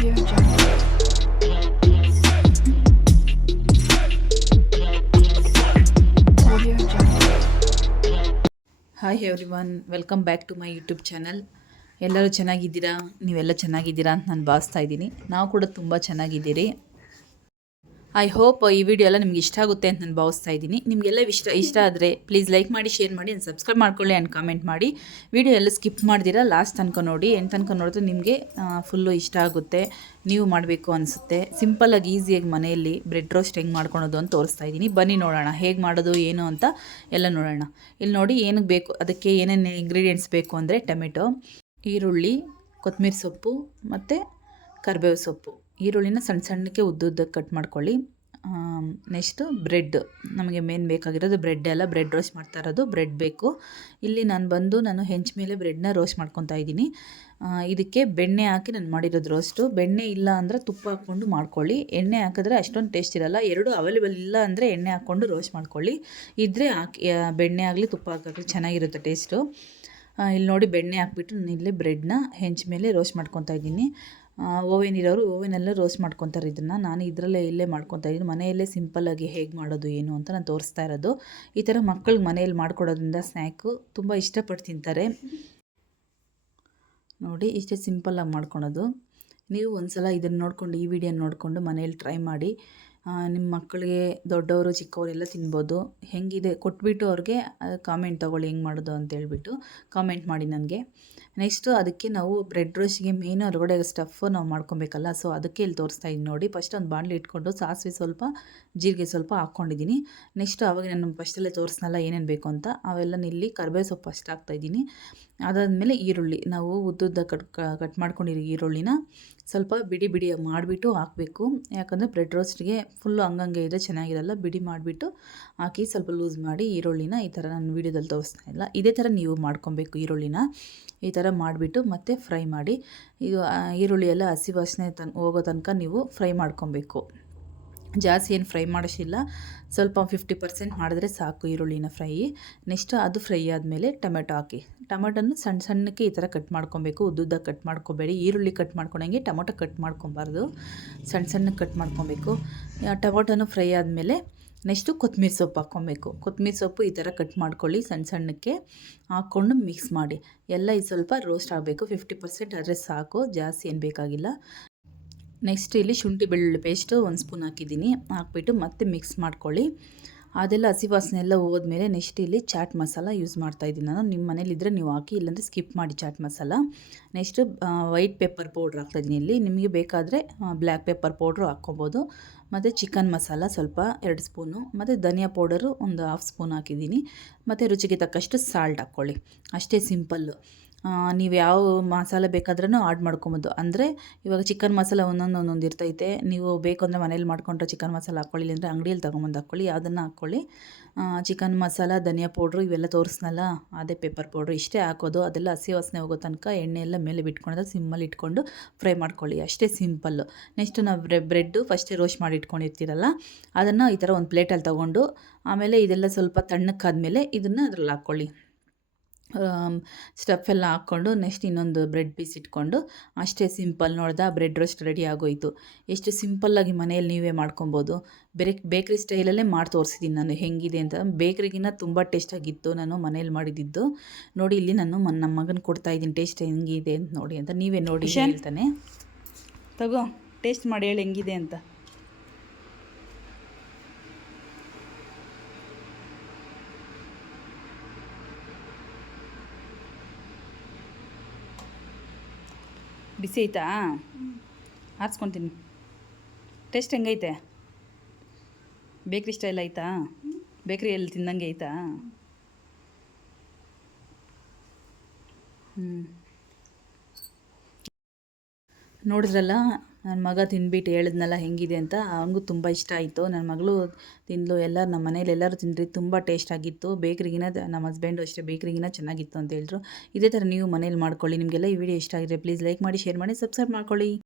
Audio Jungle. Audio Jungle. Hi everyone, welcome back to my YouTube channel. ಎಲ್ಲರೂ ಚೆನ್ನಾಗಿದ್ದೀರಾ? ನೀವೆಲ್ಲ ಚೆನ್ನಾಗಿದ್ದೀರಾ ಅಂತ ನಾನು ಭಾವಿಸ್ತಾ ಇದ್ದೀನಿ. ನಾವು ಕೂಡ ತುಂಬ ಚೆನ್ನಾಗಿದ್ದೀರಿ. ಐ ಹೋಪ್ ಈ ವಿಡಿಯೋ ಎಲ್ಲ ನಿಮ್ಗೆ ಇಷ್ಟ ಆಗುತ್ತೆ ಅಂತ ನಾನು ಭಾವಿಸ್ತಾ ಇದ್ದೀನಿ. ನಿಮಗೆಲ್ಲ ಇಷ್ಟ ಆದರೆ ಪ್ಲೀಸ್ ಲೈಕ್ ಮಾಡಿ, ಶೇರ್ ಮಾಡಿ, ಆ್ಯಂಡ್ ಸಬ್ಸ್ಕ್ರೈಬ್ ಮಾಡ್ಕೊಳ್ಳಿ ಆ್ಯಂಡ್ ಕಾಮೆಂಟ್ ಮಾಡಿ. ವಿಡಿಯೋ ಎಲ್ಲ ಸ್ಕಿಪ್ ಮಾಡ್ದಿರಾ ಲಾಸ್ಟ್ ತನಕ ನೋಡಿ. ಎಂಟು ತನಕ ನೋಡಿದ್ರೆ ನಿಮಗೆ ಫುಲ್ಲು ಇಷ್ಟ ಆಗುತ್ತೆ, ನೀವು ಮಾಡಬೇಕು ಅನಿಸುತ್ತೆ. ಸಿಂಪಲ್ಲಾಗಿ ಈಸಿಯಾಗಿ ಮನೆಯಲ್ಲಿ ಬ್ರೆಡ್ ರೋಸ್ಟ್ ಹೆಂಗೆ ಮಾಡ್ಕೊಳೋದು ಅಂತ ತೋರಿಸ್ತಾ ಇದ್ದೀನಿ. ಬನ್ನಿ ನೋಡೋಣ ಹೇಗೆ ಮಾಡೋದು ಏನು ಅಂತ ಎಲ್ಲ ನೋಡೋಣ. ಇಲ್ಲಿ ನೋಡಿ ಏನಕ್ಕೆ ಬೇಕು, ಅದಕ್ಕೆ ಏನೇನು ಇಂಗ್ರೀಡಿಯೆಂಟ್ಸ್ ಬೇಕು ಅಂದರೆ ಟೊಮೆಟೊ, ಈರುಳ್ಳಿ, ಕೊತ್ತಂಬರಿ ಸೊಪ್ಪು ಮತ್ತು ಕರಿಬೇವು ಸೊಪ್ಪು. ಈರುಳ್ಳಿನ ಸಣ್ಣ ಸಣ್ಣಕ್ಕೆ ಉದ್ದುದ್ದಕ್ಕೆ ಕಟ್ ಮಾಡ್ಕೊಳ್ಳಿ. ನೆಕ್ಸ್ಟು ಬ್ರೆಡ್, ನಮಗೆ ಮೇನ್ ಬೇಕಾಗಿರೋದು ಬ್ರೆಡ್. ಎಲ್ಲ ಬ್ರೆಡ್ ರೋಸ್ಟ್ ಮಾಡ್ತಾ ಇರೋದು ಬ್ರೆಡ್ ಬೇಕು. ಇಲ್ಲಿ ನಾನು ಹೆಂಚು ಮೇಲೆ ಬ್ರೆಡ್ನ ರೋಸ್ಟ್ ಮಾಡ್ಕೊತಾ ಇದ್ದೀನಿ. ಇದಕ್ಕೆ ಬೆಣ್ಣೆ ಹಾಕಿ ನಾನು ಮಾಡಿರೋದು ರೋಸ್ಟು. ಬೆಣ್ಣೆ ಇಲ್ಲ ಅಂದರೆ ತುಪ್ಪ ಹಾಕ್ಕೊಂಡು ಮಾಡ್ಕೊಳ್ಳಿ. ಎಣ್ಣೆ ಹಾಕಿದ್ರೆ ಅಷ್ಟೊಂದು ಟೇಸ್ಟ್ ಇರೋಲ್ಲ. ಎರಡು ಅವೈಲೇಬಲ್ ಇಲ್ಲ ಅಂದರೆ ಎಣ್ಣೆ ಹಾಕ್ಕೊಂಡು ರೋಸ್ಟ್ ಮಾಡ್ಕೊಳ್ಳಿ. ಇದ್ದರೆ ಹಾಕಿ, ಬೆಣ್ಣೆ ಆಗಲಿ ತುಪ್ಪ ಹಾಕಲಿ ಚೆನ್ನಾಗಿರುತ್ತೆ ಟೇಸ್ಟು. ಇಲ್ಲಿ ನೋಡಿ ಬೆಣ್ಣೆ ಹಾಕ್ಬಿಟ್ಟು ನಾನು ಇಲ್ಲಿ ಬ್ರೆಡ್ನ ಹೆಂಚು ಮೇಲೆ ರೋಸ್ಟ್ ಮಾಡ್ಕೊತಾ ಇದ್ದೀನಿ. ಓವೆನ್ ಇರೋರು ಓವೆನಲ್ಲೇ ರೋಸ್ಟ್ ಮಾಡ್ಕೊತಾರೆ. ಇದನ್ನು ನಾನು ಇಲ್ಲೇ ಮಾಡ್ಕೊತಾ ಇದ್ದೀನಿ. ಮನೆಯಲ್ಲೇ ಸಿಂಪಲ್ಲಾಗಿ ಹೇಗೆ ಮಾಡೋದು ಏನು ಅಂತ ನಾನು ತೋರಿಸ್ತಾ ಇರೋದು. ಈ ಥರ ಮಕ್ಕಳಿಗೆ ಮನೆಯಲ್ಲಿ ಮಾಡ್ಕೊಡೋದ್ರಿಂದ ಸ್ನ್ಯಾಕು ತುಂಬ ಇಷ್ಟಪಟ್ಟು ತಿಂತಾರೆ. ನೋಡಿ ಇಷ್ಟೇ ಸಿಂಪಲ್ಲಾಗಿ ಮಾಡ್ಕೊಳೋದು. ನೀವು ಒಂದು ಸಲ ಇದನ್ನು ನೋಡಿಕೊಂಡು, ಈ ವಿಡಿಯೋ ನೋಡಿಕೊಂಡು ಮನೇಲಿ ಟ್ರೈ ಮಾಡಿ. ನಿಮ್ಮ ಮಕ್ಕಳಿಗೆ ದೊಡ್ಡವರು ಚಿಕ್ಕವರು ಎಲ್ಲ ತಿನ್ಬೋದು. ಹೆಂಗಿದೆ ಕೊಟ್ಬಿಟ್ಟು ಅವ್ರಿಗೆ ಕಾಮೆಂಟ್ ತೊಗೊಳ್ಳಿ ಹೆಂಗೆ ಮಾಡೋದು ಅಂತೇಳ್ಬಿಟ್ಟು ಕಾಮೆಂಟ್ ಮಾಡಿ ನನಗೆ. ನೆಕ್ಸ್ಟು ಅದಕ್ಕೆ ನಾವು ಬ್ರೆಡ್ ರೋಸ್ಟ್ಗೆ ಮೇಯ್ನು ಹೊರಗಡೆ ಸ್ಟಫು ನಾವು ಮಾಡ್ಕೊಬೇಕಲ್ಲ, ಸೊ ಅದಕ್ಕೆ ಇಲ್ಲಿ ತೋರಿಸ್ತಾ ಇದ್ದೀನಿ ನೋಡಿ. ಫಸ್ಟ್ ಒಂದು ಬಾಣಲಿ ಇಟ್ಕೊಂಡು ಸಾಸಿವೆ ಸ್ವಲ್ಪ, ಜೀರಿಗೆ ಸ್ವಲ್ಪ ಹಾಕ್ಕೊಂಡಿದ್ದೀನಿ. ನೆಕ್ಸ್ಟ್ ಅವಾಗ ನಾನು ಫಸ್ಟಲ್ಲೇ ತೋರಿಸ್ನಲ್ಲ ಏನೇನು ಬೇಕು ಅಂತ, ಅವೆಲ್ಲ ಇಲ್ಲಿ ಕರಿಬೇವು ಸೊಪ್ಪು ಫಸ್ಟ್ ಹಾಕ್ತಾಯಿದ್ದೀನಿ. ಅದಾದಮೇಲೆ ಈರುಳ್ಳಿ, ನಾವು ಉದ್ದುದ್ದ ಕಟ್ ಮಾಡ್ಕೊಂಡಿರೋ ಈರುಳ್ಳಿನ ಸ್ವಲ್ಪ ಬಿಡಿ ಮಾಡಿಬಿಟ್ಟು ಹಾಕಬೇಕು. ಯಾಕಂದರೆ ಬ್ರೆಡ್ ರೋಸ್ಟ್ಗೆ ಫುಲ್ಲು ಹಂಗಂಗೆ ಇದ್ದರೆ ಚೆನ್ನಾಗಿರಲ್ಲ. ಬಿಡಿ ಮಾಡಿಬಿಟ್ಟು ಹಾಕಿ ಸ್ವಲ್ಪ ಲೂಸ್ ಮಾಡಿ ಈರುಳ್ಳಿನ ಈ ಥರ ನಾನು ವೀಡಿಯೋದಲ್ಲಿ ತೋರಿಸ್ತಾ ಇಲ್ಲ, ಇದೇ ಥರ ನೀವು ಮಾಡ್ಕೊಬೇಕು. ಈರುಳ್ಳಿನ ಈ ಥರ ಮಾಡಿಬಿಟ್ಟು ಮತ್ತೆ ಫ್ರೈ ಮಾಡಿ. ಇದು ಈರುಳ್ಳಿ ಎಲ್ಲ ಹಸಿ ವಾಸನೆ ಹೋಗೋ ತನಕ ನೀವು ಫ್ರೈ ಮಾಡ್ಕೊಬೇಕು. ಜಾಸ್ತಿ ಏನು ಫ್ರೈ ಮಾಡೋಷ್ಟಿಲ್ಲ, ಸ್ವಲ್ಪ 50% ಮಾಡಿದ್ರೆ ಸಾಕು ಈರುಳ್ಳಿನ ಫ್ರೈ. ನೆಕ್ಸ್ಟ್ ಅದು ಫ್ರೈ ಆದಮೇಲೆ ಟೊಮೆಟೊ ಹಾಕಿ. ಟೊಮೆಟೊನ ಸಣ್ಣ ಸಣ್ಣಕ್ಕೆ ಈ ಥರ ಕಟ್ ಮಾಡ್ಕೊಬೇಕು. ಉದ್ದುದ್ದ ಕಟ್ ಮಾಡ್ಕೊಬೇಡಿ. ಈರುಳ್ಳಿ ಕಟ್ ಮಾಡ್ಕೊಂಡಂಗೆ ಟೊಮೆಟೊ ಕಟ್ ಮಾಡ್ಕೊಬಾರ್ದು, ಸಣ್ಣ ಸಣ್ಣಕ್ಕೆ ಕಟ್ ಮಾಡ್ಕೊಬೇಕು. ಟೊಮೆಟೊನು ಫ್ರೈ ಆದಮೇಲೆ ನೆಕ್ಸ್ಟು ಕೊತ್ತಂಬರಿ ಸೊಪ್ಪು ಹಾಕ್ಕೊಬೇಕು. ಕೊತ್ತಂಬರಿ ಸೊಪ್ಪು ಈ ಥರ ಕಟ್ ಮಾಡ್ಕೊಳ್ಳಿ, ಸಣ್ಣ ಸಣ್ಣಕ್ಕೆ ಹಾಕ್ಕೊಂಡು ಮಿಕ್ಸ್ ಮಾಡಿ. ಎಲ್ಲ ಇದು ಸ್ವಲ್ಪ ರೋಸ್ಟ್ ಆಗಬೇಕು. 50% ಆದರೆ ಸಾಕು, ಜಾಸ್ತಿ ಏನು ಬೇಕಾಗಿಲ್ಲ. ನೆಕ್ಸ್ಟ್ ಇಲ್ಲಿ ಶುಂಠಿ ಬೆಳ್ಳುಳ್ಳಿ ಪೇಸ್ಟು 1 ಸ್ಪೂನ್ ಹಾಕಿದ್ದೀನಿ. ಹಾಕ್ಬಿಟ್ಟು ಮತ್ತೆ ಮಿಕ್ಸ್ ಮಾಡ್ಕೊಳ್ಳಿ. ಅದೆಲ್ಲ ಹಸಿ ವಾಸನೆ ಎಲ್ಲ ಹೋದ್ಮೇಲೆ ನೆಕ್ಸ್ಟ್ ಇಲ್ಲಿ ಚಾಟ್ ಮಸಾಲ ಯೂಸ್ ಮಾಡ್ತಾಯಿದ್ದೀನಿ ನಾನು. ನಿಮ್ಮ ಮನೇಲಿದ್ದರೆ ನೀವು ಹಾಕಿ, ಇಲ್ಲಾಂದರೆ ಸ್ಕಿಪ್ ಮಾಡಿ chaat masala. Next white pepper powder ಹಾಕ್ತಾಯಿದ್ದೀನಿ ಇಲ್ಲಿ. ನಿಮಗೆ ಬೇಕಾದರೆ ಬ್ಲ್ಯಾಕ್ ಪೆಪ್ಪರ್ ಪೌಡ್ರು ಹಾಕ್ಕೊಬೋದು. ಮತ್ತು ಚಿಕನ್ ಮಸಾಲ ಸ್ವಲ್ಪ 2 ಸ್ಪೂನು, ಮತ್ತು ಧನಿಯಾ ಪೌಡರು ಒಂದು 1/2 ಸ್ಪೂನ್ ಹಾಕಿದ್ದೀನಿ. ಮತ್ತು ರುಚಿಗೆ ತಕ್ಕಷ್ಟು ಸಾಲ್ಟ್ ಹಾಕ್ಕೊಳ್ಳಿ. ಅಷ್ಟೇ ಸಿಂಪಲ್ಲು. ನೀವು ಯಾವ ಮಸಾಲೆ ಬೇಕಾದ್ರೂ ಆಡ್ ಮಾಡ್ಕೊಬೋದು. ಅಂದರೆ ಇವಾಗ ಚಿಕನ್ ಮಸಾಲ ಒಂದೊಂದು ಇರ್ತೈತೆ. ನೀವು ಬೇಕು ಅಂದರೆ ಮನೇಲಿ ಮಾಡ್ಕೊಂಡ್ರೆ ಚಿಕನ್ ಮಸಾಲ ಹಾಕ್ಕೊಳ್ಳಿ, ಅಂದರೆ ಅಂಗಡಿಯಲ್ಲಿ ತೊಗೊಂಬಂದು ಹಾಕ್ಕೊಳ್ಳಿ, ಯಾವುದನ್ನು ಹಾಕ್ಕೊಳ್ಳಿ. ಚಿಕನ್ ಮಸಾಲ, ಧನಿಯಾ ಪೌಡ್ರು ಇವೆಲ್ಲ ತೋರಿಸ್ನಲ್ಲ, ಅದೇ ಪೆಪ್ಪರ್ ಪೌಡ್ರು ಇಷ್ಟೇ ಹಾಕೋದು. ಅದೆಲ್ಲ ಹಸಿ ವಾಸನೆ ಹೋಗೋ ತನಕ ಎಣ್ಣೆ ಎಲ್ಲ ಮೇಲೆ ಬಿಟ್ಕೊಂಡ್ರೆ ಸಿಮ್ಮಲ್ಲಿ ಇಟ್ಕೊಂಡು ಫ್ರೈ ಮಾಡ್ಕೊಳ್ಳಿ. ಅಷ್ಟೇ ಸಿಂಪಲ್ಲು. ನೆಕ್ಸ್ಟು ನಾವು ಬ್ರೆಡ್ಡು ಫಸ್ಟೇ ರೋಸ್ಟ್ ಮಾಡಿ ಇಟ್ಕೊಂಡಿರ್ತೀರಲ್ಲ, ಅದನ್ನು ಈ ಥರ ಒಂದು ಪ್ಲೇಟಲ್ಲಿ ತೊಗೊಂಡು, ಆಮೇಲೆ ಇದೆಲ್ಲ ಸ್ವಲ್ಪ ತಣ್ಣಕ್ಕಾದ್ಮೇಲೆ ಇದನ್ನು ಅದ್ರಲ್ಲಿ ಹಾಕ್ಕೊಳ್ಳಿ. ಸ್ಟಫ್ ಎಲ್ಲ ಹಾಕ್ಕೊಂಡು ನೆಕ್ಸ್ಟ್ ಇನ್ನೊಂದು ಬ್ರೆಡ್ ಪೀಸ್ ಇಟ್ಕೊಂಡು, ಅಷ್ಟೇ ಸಿಂಪಲ್. ನೋಡ್ದಾ, ಬ್ರೆಡ್ ರೋಸ್ಟ್ ರೆಡಿ ಆಗೋಯಿತು. ಎಷ್ಟು ಸಿಂಪಲ್ಲಾಗಿ ಮನೆಯಲ್ಲಿ ನೀವೇ ಮಾಡ್ಕೊಬೋದು. ಬೇಕ್ರಿ ಸ್ಟೈಲಲ್ಲೇ ಮಾಡಿ ತೋರಿಸಿದ್ದೀನಿ ನಾನು ಹೆಂಗಿದೆ ಅಂತ. ಬೇಕ್ರಿಗಿನ್ನ ತುಂಬ ಟೇಸ್ಟಾಗಿತ್ತು ನಾನು ಮನೇಲಿ ಮಾಡಿದ್ದು. ನೋಡಿ ಇಲ್ಲಿ ನಾನು ನಮ್ಮ ಮಗನ ಕೊಡ್ತಾಯಿದ್ದೀನಿ ಟೇಸ್ಟ್ ಹೆಂಗಿದೆ ಅಂತ ನೋಡಿ ಅಂತ. ನೀವೇ ನೋಡಿ ಹೇಳ್ತಾನೆ. ತಗೋ ಟೇಸ್ಟ್ ಮಾಡಿ ಹೇಳಿ ಹೆಂಗಿದೆ ಅಂತ. ಬಿಸಿ ಐತಾ? ಆರಿಸ್ಕೊತೀನಿ. ಟೇಸ್ಟ್ ಹೆಂಗೈತೆ? ಬೇಕ್ರಿ ಸ್ಟೈಲ್ ಆಯಿತಾ? ಬೇಕ್ರಿಯಲ್ಲಿ ತಿಂದಂಗೆ ಐತಾ? ನೋಡಿದ್ರಲ್ಲ, ನನ್ನ ಮಗ ತಿಂದ್ಬಿಟ್ಟು ಹೇಳಿದ್ನಲ್ಲ ಹೆಂಗಿದೆ ಅಂತ. ಅವನಿಗೂ ತುಂಬ ಇಷ್ಟ ಆಯಿತು. ನನ್ನ ಮಗಳು ತಿಂದಳು. ಎಲ್ಲರೂ ನಮ್ಮ ಮನೇಲಿ ಎಲ್ಲರೂ ತಿಂದ್ರಿ, ತುಂಬ ಟೇಸ್ಟ್ ಆಗಿತ್ತು. ಬೇಕ್ರಿಗಿನ ನಮ್ಮ ಹಸ್ಬೆಂಡು ಅಷ್ಟೇ ಬೇಕ್ರಿಗಿನ ಚೆನ್ನಾಗಿತ್ತು ಅಂತ ಹೇಳಿದ್ರು. ಇದೇ ಥರ ನೀವು ಮನೇಲಿ ಮಾಡ್ಕೊಳ್ಳಿ. ನಿಮಗೆಲ್ಲ ಈ ವಿಡಿಯೋ ಇಷ್ಟ ಆಗಿದ್ರೆ ಪ್ಲೀಸ್ ಲೈಕ್ ಮಾಡಿ, ಶೇರ್ ಮಾಡಿ, ಸಬ್ಸ್ಕ್ರೈಬ್ ಮಾಡ್ಕೊಳ್ಳಿ.